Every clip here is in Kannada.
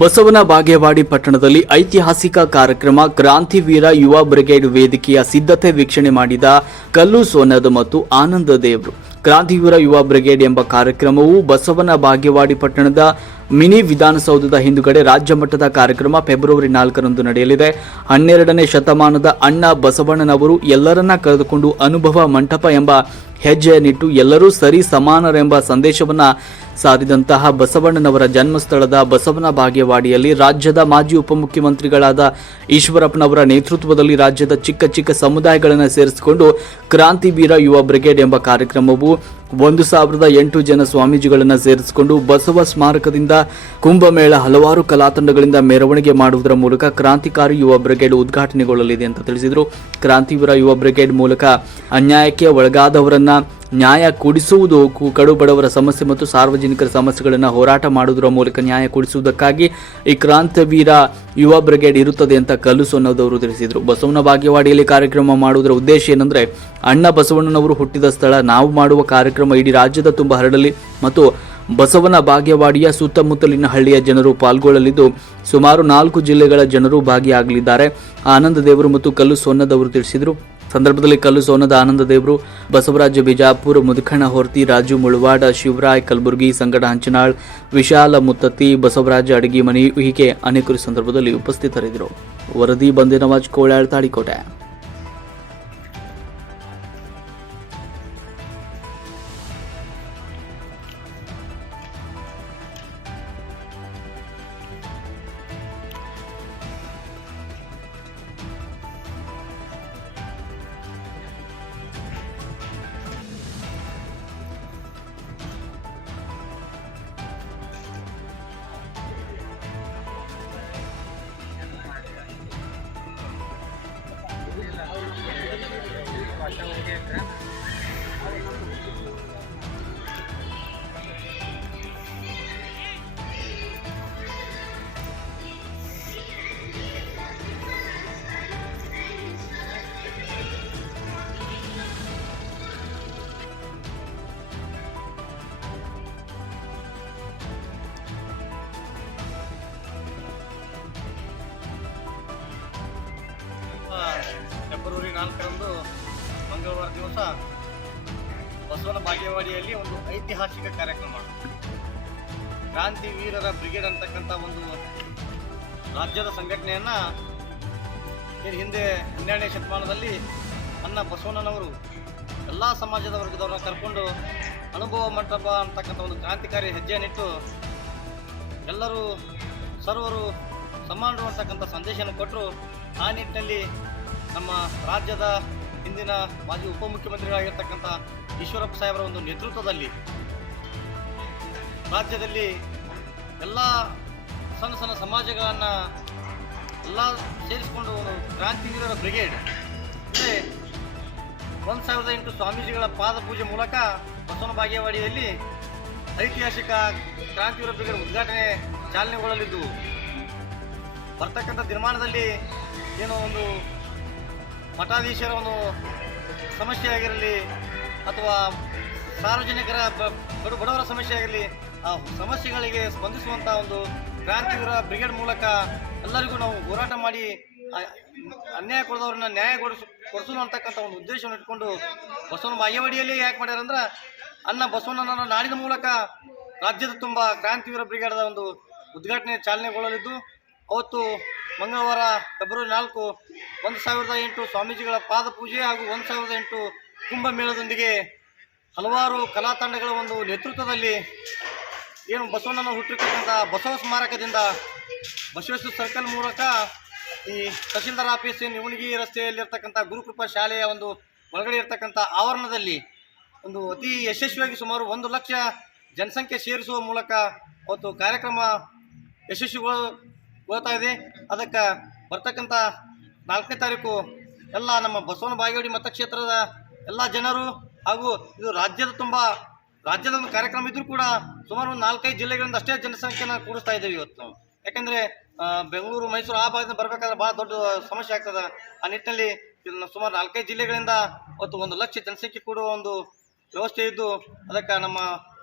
ಬಸವನ ಬಾಗೇವಾಡಿ ಪಟ್ಟಣದಲ್ಲಿ ಐತಿಹಾಸಿಕ ಕಾರ್ಯಕ್ರಮ ಕ್ರಾಂತಿವೀರ ಯುವ ಬ್ರಿಗೇಡ್ ವೇದಿಕೆಯ ಸಿದ್ಧತೆ ವೀಕ್ಷಣೆ ಮಾಡಿದ ಕಲ್ಲು ಸೋನದ್ ಮತ್ತು ಆನಂದ ದೇವ್ರು. ಕ್ರಾಂತಿವೀರ ಯುವ ಬ್ರಿಗೇಡ್ ಎಂಬ ಕಾರ್ಯಕ್ರಮವು ಬಸವನ ಬಾಗೇವಾಡಿ ಪಟ್ಟಣದ ಮಿನಿ ವಿಧಾನಸೌಧದ ಹಿಂದುಗಡೆ ರಾಜ್ಯ ಮಟ್ಟದ ಕಾರ್ಯಕ್ರಮ ಫೆಬ್ರವರಿ ನಾಲ್ಕರಂದು ನಡೆಯಲಿದೆ. ಹನ್ನೆರಡನೇ ಶತಮಾನದ ಅಣ್ಣ ಬಸವಣ್ಣನವರು ಎಲ್ಲರನ್ನ ಕರೆದುಕೊಂಡು ಅನುಭವ ಮಂಟಪ ಎಂಬ ಹೆಜ್ಜೆಯನ್ನಿಟ್ಟು ಎಲ್ಲರೂ ಸರಿ ಸಮಾನರೆಂಬ ಸಂದೇಶವನ್ನ ಸಾರಿದಂತಹ ಬಸವಣ್ಣನವರ ಜನ್ಮಸ್ಥಳದ ಬಸವನ ಬಾಗೇವಾಡಿಯಲ್ಲಿ ರಾಜ್ಯದ ಮಾಜಿ ಉಪಮುಖ್ಯಮಂತ್ರಿಗಳಾದ ಈಶ್ವರಪ್ಪನವರ ನೇತೃತ್ವದಲ್ಲಿ ರಾಜ್ಯದ ಚಿಕ್ಕ ಚಿಕ್ಕ ಸಮುದಾಯಗಳನ್ನು ಸೇರಿಸಿಕೊಂಡು ಕ್ರಾಂತಿವೀರ ಯುವ ಬ್ರಿಗೇಡ್ ಎಂಬ ಕಾರ್ಯಕ್ರಮವು ಒಂದು ಸಾವಿರದ ಎಂಟು ಜನ ಸ್ವಾಮೀಜಿಗಳನ್ನು ಸೇರಿಸಿಕೊಂಡು ಬಸವ ಸ್ಮಾರಕದಿಂದ ಕುಂಭಮೇಳ ಹಲವಾರು ಕಲಾತಂಡಗಳಿಂದ ಮೆರವಣಿಗೆ ಮಾಡುವುದರ ಮೂಲಕ ಕ್ರಾಂತಿಕಾರಿ ಯುವ ಬ್ರಿಗೇಡ್ ಉದ್ಘಾಟನೆಗೊಳ್ಳಲಿದೆ ಅಂತ ತಿಳಿಸಿದರು. ಕ್ರಾಂತಿವೀರ ಯುವ ಬ್ರಿಗೇಡ್ ಮೂಲಕ ಅನ್ಯಾಯಕ್ಕೆ ಒಳಗಾದವರನ್ನ ನ್ಯಾಯ ಕೊಡಿಸುವುದು ಕು- ಕಡು ಬಡವರ ಸಮಸ್ಯೆ ಮತ್ತು ಸಾರ್ವಜನಿಕರ ಸಮಸ್ಯೆಗಳನ್ನು ಹೋರಾಟ ಮಾಡುವುದರ ಮೂಲಕ ನ್ಯಾಯ ಕೊಡಿಸುವುದಕ್ಕಾಗಿ ಈ ಕ್ರಾಂತವೀರ ಯುವ ಬ್ರಿಗೇಡ್ ಇರುತ್ತದೆ ಅಂತ ಕಲ್ಲು ಸೊನ್ನದವರು ತಿಳಿಸಿದರು. ಬಸವನ ಭಾಗ್ಯವಾಡಿಯಲ್ಲಿ ಕಾರ್ಯಕ್ರಮ ಮಾಡುವುದರ ಉದ್ದೇಶ ಏನಂದರೆ, ಅಣ್ಣ ಬಸವಣ್ಣನವರು ಹುಟ್ಟಿದ ಸ್ಥಳ ನಾವು ಮಾಡುವ ಕಾರ್ಯಕ್ರಮ ಇಡೀ ರಾಜ್ಯದ ತುಂಬ ಹರಡಲಿ ಮತ್ತು ಬಸವನ ಭಾಗ್ಯವಾಡಿಯ ಸುತ್ತಮುತ್ತಲಿನ ಹಳ್ಳಿಯ ಜನರು ಪಾಲ್ಗೊಳ್ಳಲಿದ್ದು, ಸುಮಾರು ನಾಲ್ಕು ಜಿಲ್ಲೆಗಳ ಜನರು ಭಾಗಿಯಾಗಲಿದ್ದಾರೆ. ಆನಂದ ದೇವರು ಮತ್ತು ಕಲ್ಲು ಸೊನ್ನದವರು ತಿಳಿಸಿದರು. ಸಂದರ್ಭದಲ್ಲಿ ಕಲ್ಲು ಸೋನದ ಆನಂದ ದೇವರು, ಬಸವರಾಜ ಬಿಜಾಪುರ್, ಮುದುಕಣ್ಣ ಹೊರ್ತಿ, ರಾಜು ಮುಳುವಾಡ, ಶಿವರಾಯ್ ಕಲಬುರ್ಗಿ, ಸಂಗಡ ಹಂಚನಾಳ್, ವಿಶಾಲ ಮುತ್ತತ್ತಿ, ಬಸವರಾಜ ಅಡಗಿ ಮನಿ ಹೀಗೆ ಅನೇಕರು ಸಂದರ್ಭದಲ್ಲಿ ಉಪಸ್ಥಿತರಿದ್ದರು. ವರದಿ ಬಂದಿನವಾಜ್ ಕೋಳಾಳ್ ತಾಳಿಕೋಟೆ ನಾಲ್ಕರಂದು ಮಂಗಳವಾರ ದಿವಸ ಬಸವನ ಬಾಗೇವಾಡಿಯಲ್ಲಿ ಒಂದು ಐತಿಹಾಸಿಕ ಕಾರ್ಯಕ್ರಮ ಕ್ರಾಂತಿ ವೀರರ ಬ್ರಿಗೇಡ್ ಅಂತಕ್ಕಂಥ ಒಂದು ರಾಜ್ಯದ ಸಂಘಟನೆಯನ್ನ ಹಿಂದೆ ಹನ್ನೆರಡನೇ ಶತಮಾನದಲ್ಲಿ ಅನ್ನ ಬಸವಣ್ಣನವರು ಎಲ್ಲ ಸಮಾಜದ ವರ್ಗದವ್ರನ್ನ ಕರ್ಕೊಂಡು ಅನುಭವ ಮಂಟಪ ಅಂತಕ್ಕಂಥ ಒಂದು ಕ್ರಾಂತಿಕಾರಿ ಹೆಜ್ಜೆಯನ್ನಿಟ್ಟು ಎಲ್ಲರೂ ಸರ್ವರು ಸಮಾನರು ಅಂತಕ್ಕಂಥ ಸಂದೇಶವನ್ನು ಕೊಟ್ಟರು ಆ ನಿಟ್ಟಿನಲ್ಲಿ ನಮ್ಮ ರಾಜ್ಯದ ಹಿಂದಿನ ಮಾಜಿ ಉಪಮುಖ್ಯಮಂತ್ರಿಗಳಾಗಿರ್ತಕ್ಕಂಥ ಈಶ್ವರಪ್ಪ ಸಾಹೇಬರ ಒಂದು ನೇತೃತ್ವದಲ್ಲಿ ರಾಜ್ಯದಲ್ಲಿ ಎಲ್ಲ ಸಣ್ಣ ಸಣ್ಣ ಸಮಾಜಗಳನ್ನು ಎಲ್ಲ ಸೇರಿಸಿಕೊಂಡು ಒಂದು ಕ್ರಾಂತಿವೀರರ ಬ್ರಿಗೇಡ್. ಅಂದರೆ ಒಂದು ಸಾವಿರದ ಎಂಟು ಸ್ವಾಮೀಜಿಗಳ ಪಾದ ಪೂಜೆ ಮೂಲಕ ಬಸವನ ಬಾಗೇವಾಡಿಯಲ್ಲಿ ಐತಿಹಾಸಿಕ ಕ್ರಾಂತಿವೀರ ಬ್ರಿಗೇಡ್ ಉದ್ಘಾಟನೆ ಚಾಲನೆಗೊಳ್ಳಲಿದ್ದು. ಬರ್ತಕ್ಕಂಥ ದಿನಮಾನದಲ್ಲಿ ಏನೋ ಒಂದು ಮಠಾಧೀಶರ ಒಂದು ಸಮಸ್ಯೆ ಆಗಿರಲಿ ಅಥವಾ ಸಾರ್ವಜನಿಕರ ಬಡ, ಬಡವರ ಸಮಸ್ಯೆ ಆಗಿರಲಿ ಆ ಸಮಸ್ಯೆಗಳಿಗೆ ಸ್ಪಂದಿಸುವಂಥ ಒಂದು ಕ್ರಾಂತಿವೀರ ಬ್ರಿಗೇಡ್ ಮೂಲಕ ಎಲ್ಲರಿಗೂ ನಾವು ಹೋರಾಟ ಮಾಡಿ ಅನ್ಯಾಯ ಕೊಡದವ್ರನ್ನ ನ್ಯಾಯ ಕೊಡಿಸ್, ಕೊಡಿಸೋಣ ಅಂತಕ್ಕಂಥ ಒಂದು ಉದ್ದೇಶವನ್ನು ಇಟ್ಕೊಂಡು ಬಸವನ ಬಾಗೇವಾಡಿಯಲ್ಲಿ ಯಾಕೆ ಮಾಡ್ಯಾರ ಅಂದ್ರೆ, ಅನ್ನ ಬಸವಣ್ಣನ ನಾಡಿನ ಮೂಲಕ ರಾಜ್ಯದ ತುಂಬ ಕ್ರಾಂತಿವೀರ ಬ್ರಿಗೇಡ್ದ ಒಂದು ಉದ್ಘಾಟನೆ ಚಾಲನೆಗೊಳ್ಳಲಿದ್ದು, ಅವತ್ತು ಮಂಗಳವಾರ, ಫೆಬ್ರವರಿ ನಾಲ್ಕು, ಒಂದು ಸಾವಿರದ ಎಂಟು ಸ್ವಾಮೀಜಿಗಳ ಪಾದ ಪೂಜೆ ಹಾಗೂ ಒಂದು ಸಾವಿರದ ಎಂಟು ಕುಂಭಮೇಳದೊಂದಿಗೆ ಹಲವಾರು ಕಲಾ ತಂಡಗಳ ಒಂದು ನೇತೃತ್ವದಲ್ಲಿ ಏನು ಬಸವಣ್ಣನ ಹುಟ್ಟಿರ್ತಕ್ಕಂಥ ಬಸವ ಸ್ಮಾರಕದಿಂದ ಬಸವೇಶ್ವರ ಸರ್ಕಲ್ ಮೂಲಕ ಈ ತಹಶೀಲ್ದಾರ್ ಆಫೀಸ್ ನಿವಣಗಿ ರಸ್ತೆಯಲ್ಲಿರ್ತಕ್ಕಂಥ ಗುರುಕೃಪಾ ಶಾಲೆಯ ಒಂದು ಒಳಗಡೆ ಇರ್ತಕ್ಕಂಥ ಆವರಣದಲ್ಲಿ ಒಂದು ಅತಿ ಯಶಸ್ವಿಯಾಗಿ ಸುಮಾರು ಒಂದು ಲಕ್ಷ ಜನಸಂಖ್ಯೆ ಸೇರಿಸುವ ಮೂಲಕ ಅವತ್ತು ಕಾರ್ಯಕ್ರಮ ಯಶಸ್ವಿಗೊಳ್ತಾ ಇದೆ? ಅದಕ್ಕೆ ಬರ್ತಕ್ಕಂಥ ನಾಲ್ಕನೇ ತಾರೀಕು ಎಲ್ಲ ನಮ್ಮ ಬಸವನ ಬಾಗೇವಾಡಿ ಮತಕ್ಷೇತ್ರದ ಎಲ್ಲ ಜನರು ಹಾಗೂ ಇದು ರಾಜ್ಯದ ತುಂಬ, ರಾಜ್ಯದ ಒಂದು ಕಾರ್ಯಕ್ರಮ ಇದ್ರೂ ಕೂಡ ಸುಮಾರು ಒಂದು ನಾಲ್ಕೈದು ಜಿಲ್ಲೆಗಳಿಂದ ಅಷ್ಟೇ ಜನಸಂಖ್ಯೆನ ಕೂಡಿಸ್ತಾ ಇದ್ದೇವೆ ಇವತ್ತು ನಾವು. ಯಾಕಂದ್ರೆ ಬೆಂಗಳೂರು, ಮೈಸೂರು ಆ ಭಾಗದಿಂದ ಬರಬೇಕಾದ್ರೆ ಭಾಳ ದೊಡ್ಡ ಸಮಸ್ಯೆ ಆಗ್ತದೆ. ಆ ನಿಟ್ಟಿನಲ್ಲಿ ಸುಮಾರು ನಾಲ್ಕೈದು ಜಿಲ್ಲೆಗಳಿಂದ ಅವತ್ತು ಒಂದು ಲಕ್ಷ ಜನಸಂಖ್ಯೆ ಕೂಡುವ ಒಂದು ವ್ಯವಸ್ಥೆ ಇದ್ದು ಅದಕ್ಕೆ ನಮ್ಮ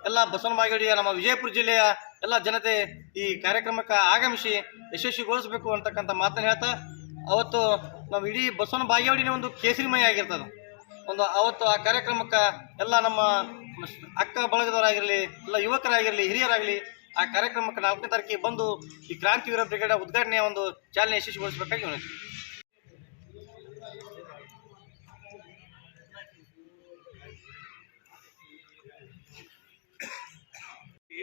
ಎಲ್ಲ ಬಸವನ ಬಾಗಡಿಯ ನಮ್ಮ ವಿಜಯಪುರ ಜಿಲ್ಲೆಯ ಎಲ್ಲ ಜನತೆ ಈ ಕಾರ್ಯಕ್ರಮಕ್ಕೆ ಆಗಮಿಸಿ ಯಶಸ್ವಿಗೊಳಿಸಬೇಕು ಅಂತಕ್ಕಂಥ ಮಾತನ್ನು ಹೇಳ್ತಾ, ಅವತ್ತು ನಾವು ಇಡೀ ಬಸವನ ಬಾಗೇವಾಡಿನೇ ಒಂದು ಕೇಸರಿಮಯ ಆಗಿರ್ತದೆ. ಒಂದು ಅವತ್ತು ಆ ಕಾರ್ಯಕ್ರಮಕ್ಕೆ ಎಲ್ಲ ನಮ್ಮ ಅಕ್ಕ ಬಳಗದವರಾಗಿರಲಿ, ಎಲ್ಲ ಯುವಕರಾಗಿರಲಿ, ಹಿರಿಯರಾಗಲಿ, ಆ ಕಾರ್ಯಕ್ರಮಕ್ಕೆ ನಾಲ್ಕನೇ ತಾರೀಕಿಗೆ ಬಂದು ಈ ಕ್ರಾಂತಿವೀರ ಬ್ರಿಗೇಡ್ ಉದ್ಘಾಟನೆಯ ಒಂದು ಚಾಲನೆ ಯಶಸ್ವಿಗೊಳಿಸಬೇಕಾಗಿ ವಿನಂತಿ.